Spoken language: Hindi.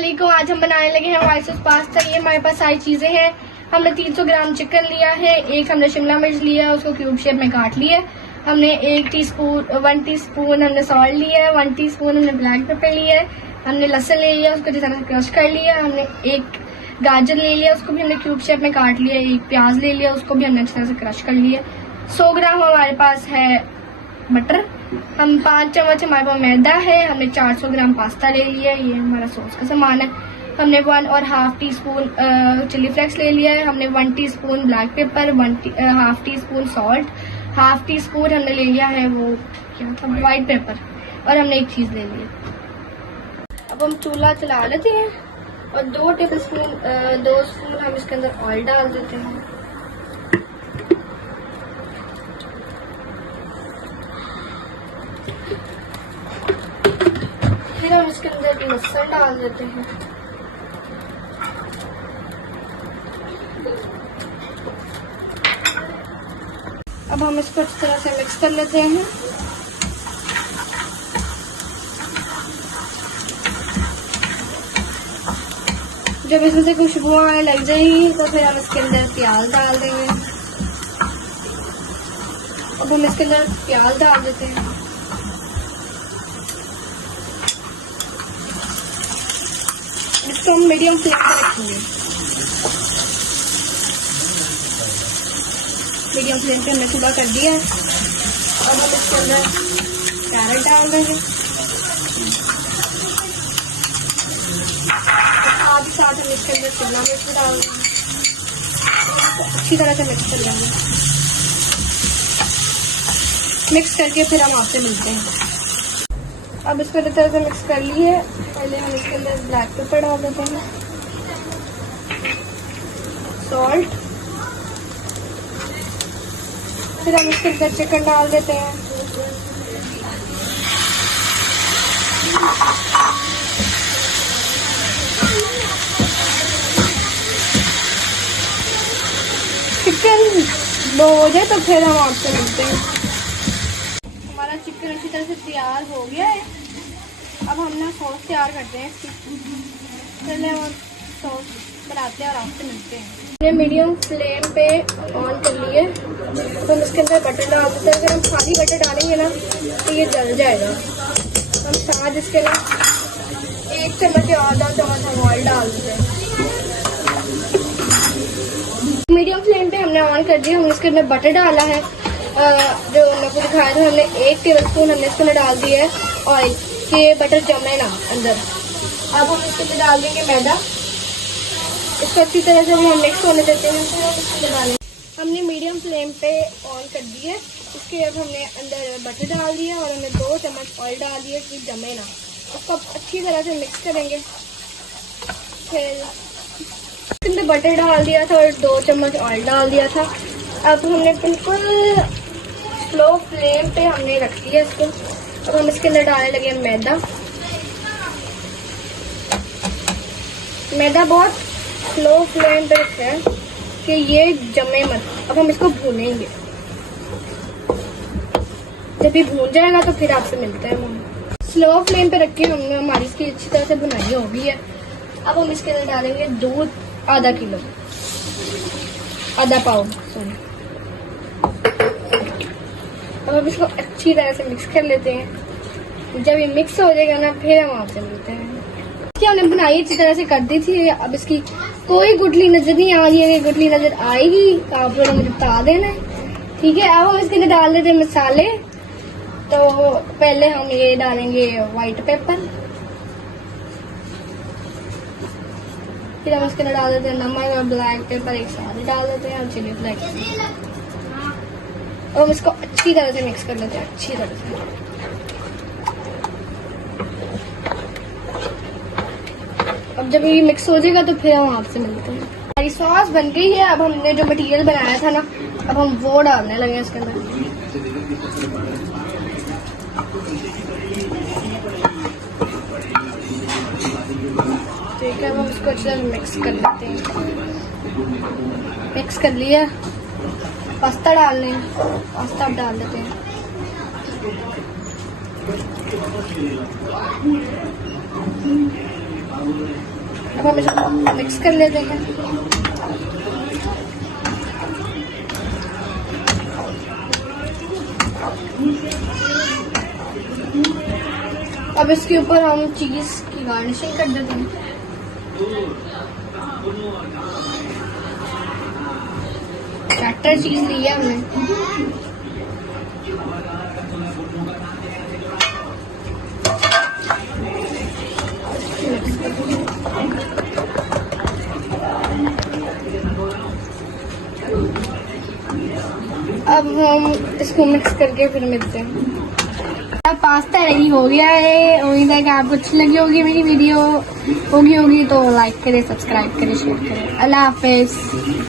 वालेकुम। आज हम बनाने लगे हैं व्हाइट सॉस पास्ता। ये हमारे पास सारी चीजें हैं। हमने 300 ग्राम चिकन लिया है, एक हमने शिमला मिर्च लिया है, उसको क्यूब शेप में काट लिया है। हमने 1 टीस्पून हमने सॉल्ट लिया है, 1 टीस्पून हमने ब्लैक पेपर लिया है, हमने लहसुन ले लिया, उसको जिस तरह क्रश कर लिया। हमने एक गाजर ले लिया, उसको भी हमने क्यूब शेप में काट लिया। एक प्याज ले लिया, उसको भी हमने अच्छी तरह से क्रश कर लिया। 100 ग्राम हमारे पास है बटर। हम 5 चम्मच हमारे पास मैदा है। हमने 400 ग्राम पास्ता ले लिया है। ये हमारा सॉस का सामान है। हमने 1.5 टीस्पून चिली फ्लेक्स ले लिया है। हमने 1 teaspoon black pepper, 1/2 teaspoon salt, 1/2 teaspoon हमने ले लिया है वो क्या था व्हाइट पेपर, और हमने एक चीज ले ली। अब हम चूल्हा चला लेते हैं और 2 स्पून हम इसके अंदर ऑयल डाल देते हैं। फिर हम इसके अंदर लहसुन डाल देते हैं। अब हम इसको अच्छी तरह से मिक्स कर लेते हैं। जब इसमें से खुशबू आने लग जाएगी तो फिर हम इसके अंदर प्याज डाल देंगे। अब हम इसके अंदर प्याज डाल देते हैं। इसको हम मीडियम फ्लेम पर रखेंगे। मीडियम फ्लेम पे हमने चूल्हा कर दिया है। अब हम इसके अंदर कैरेट डाल देंगे। साथ ही साथ हम इसके अंदर शिमला मिर्च भी डाल देंगे। अच्छी तरह से मिक्स कर लेंगे। मिक्स करके फिर हम आपसे मिलते हैं। अब इसको अच्छी तरह से मिक्स कर लिए। पहले हम इसके अंदर ब्लैक पेपर डाल देते हैं, सॉल्ट, फिर हम इसके अंदर चिकन डाल देते हैं। चिकन लो हो जाए तो फिर हम आपसे मिलते हैं। हमारा चिकन अच्छी तरह से तैयार हो गया है। अब हम ना सॉस तैयार करते हैं इसकी। चलिए हम सॉस बनाते हैं और आपसे मिलते हैं। हमने मीडियम फ्लेम पे ऑन कर लिए। तो हम इसके अंदर बटर डाल देते हैं। अगर हम खाली बटर डालेंगे ना तो ये जल जाएगा। हम साथ इसके ना 1 चम्मच या आधा चम्मच हम ऑयल डाल देते हैं। मीडियम फ्लेम पे हमने ऑन कर दिया। हमने इसके अंदर बटर डाला है, जो मैं आपको दिखाया था। हमने 1 टेबलस्पून हमने इसके अंदर डाल दिया है ऑयल, कि बटर जमे ना अंदर। अब हम इसके अंदर डाल देंगे मैदा। इसको अच्छी तरह से हम मिक्स होने देते हैं। फिर हम इसके अंदर डालेंगे। हमने मीडियम फ्लेम पे ऑन कर दिए। इसके अब हमने अंदर बटर डाल दिया और हमने 2 चम्मच ऑयल डाल दिया कि जमे ना। उसको अच्छी तरह से मिक्स करेंगे। फिर इसके अंदर बटर डाल दिया था और 2 चम्मच ऑयल डाल दिया था। अब हमने बिल्कुल स्लो फ्लेम पे हमने रख दिया इसको। अब हम इसके अंदर डालने लगे मैदा। मैदा बहुत स्लो फ्लेम पे रखते हैं कि ये जमे मत। अब हम इसको भूनेंगे। जब ये भून जाएगा तो फिर आपसे मिलते हैं। हम स्लो फ्लेम पे रख के हमने हमारी इसकी अच्छी तरह से बुनाई हो गई है। अब हम इसके अंदर डालेंगे दूध, आधा पाव सॉरी। अब हम इसको अच्छी तरह से मिक्स कर लेते हैं। जब ये मिक्स हो जाएगा ना फिर हम आपसे मिलते हैं। इसकी हमने बुनाई अच्छी तरह से कर दी थी। अब इसकी कोई गुठली नजर नहीं आ रही है। गुठली नजर आएगी तो आप लोगों ने मुझे बता देना है, ठीक है। अब हम इसके अंदर डाल देते हैं मसाले। तो पहले हम ये डालेंगे व्हाइट पेपर, फिर हम इसके अंदर डाल देते हैं नमक और ब्लैक पेपर एक साथ डाल देते हैं, और चिली फ्लेक्स। और हम इसको अच्छी तरह से मिक्स कर लेते हैं, अच्छी तरह से। अब जब ये मिक्स हो जाएगा तो फिर हम आपसे मिलते हैं। हमारी सॉस बन गई है। अब हमने जो मटेरियल बनाया था ना, अब हम वो डालने लगे इसके अंदर। ठीक है, अब हम इसको अच्छे से मिक्स कर लेते हैं। मिक्स कर लिया। पास्ता डालने हैं, पास्ता अब डाल देते हैं। अब हम इसको मिक्स कर लेते हैं। अब इसके ऊपर हम चीज की गार्निशिंग कर देते हैं। चटर चीज ली है हमने। अब हम इसको मिक्स करके फिर मिलते हैं। अब पास्ता रेडी हो गया है। उम्मीद है कि आपको अच्छी लगी होगी मेरी वीडियो। होगी तो लाइक करें, सब्सक्राइब करें, शेयर करें। अल्लाह हाफिज।